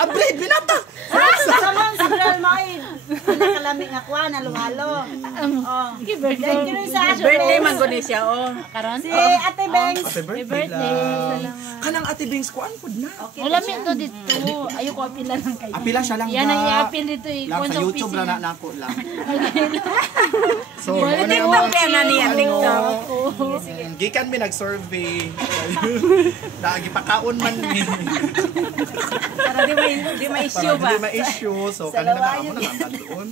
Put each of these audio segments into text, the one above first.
Abre, binata. Sama si Girl Maid. Nakalamig nga kuha na luhalo. Oh. Thank you sa Birthday man ko ni siya, oh. Karon? Si Ate Bengs. Happy birthday. Kanang Ate Bengs kuan pud na. Wala mi to dito. Ayoko apila lang kayo. Apila siya lang. Yan ang i-apil dito eh. Lang sa YouTube lang na ako lang. So, TikTok yan na niya, TikTok. Gikan mi nag-survey. Gipakaon man mi. Para di may issue ba? Di ma-issue. So, kanina na ako na doon.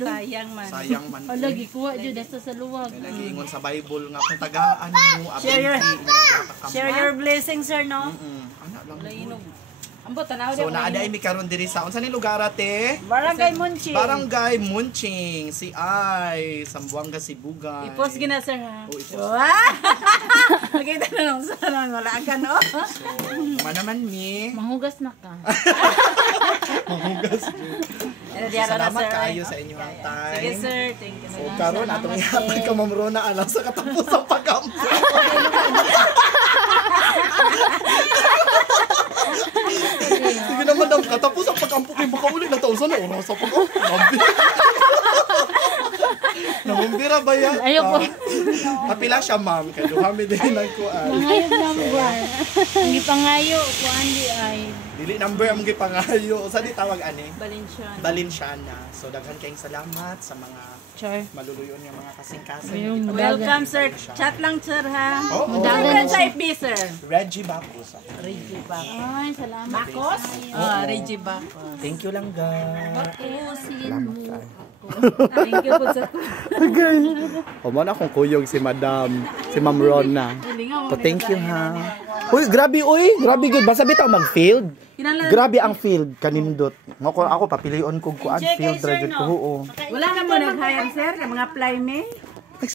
Sayang man. Sayang man. Wala, gikuha dyan. Dasta sa luwag. Lagi ingon sa Bible nga kung tagaan mo. Share your blessings, sir, no? Anak lang. Ambo, tanaw So, naaday mi karon diri sa unsa ni lugar ate? Barangay Munchi. Barangay Munching, si Ay, Sambuanga, Sibugay. I-post gina sir ha. Oh, i-post. Nakita na nung saan, wala ka no? So, manaman mi. Manghugas na ka. Mahugas. Salamat kayo sa inyong time. Sige sir, thank you. So, karon atong ihatag ka Ma'am Rona alam sa katapusang pag-ampo. Sige naman daw, katapusang pag-ampo kayo baka uli na taon sana oras sa pag-ampo. Namumbira ba yan? Ayoko. Kapila siya ma'am, kaya duhami din ang kuan. Pangayot number. Ang ipangayo, kuan di ay. Dili number ang mga pangayo. Sa di tawag ani? Balinsyan. Balinsiyana. So daghan kayong salamat sa mga Char. maluluyon yung mga kasing-kasing. Ayun, Welcome sir. Chat lang sir ha. Oo. Madagan Sa FB sir. Reggie Bacos. Reggie ba? Ay, salamat. Bakos? Reggie ba? Thank you lang guys. Pusin mo. Thank you po sir. O mo na akong kuyog si Madam, si Ma'am Rona. So thank you ha. Uy, grabe uy. Grabe good. Basta bitang mag-field. Grabe ang field kanindot. Ako papilion ko kuan field dragon ko. Oo. Wala ka mo nag-hire sir, mga fly me?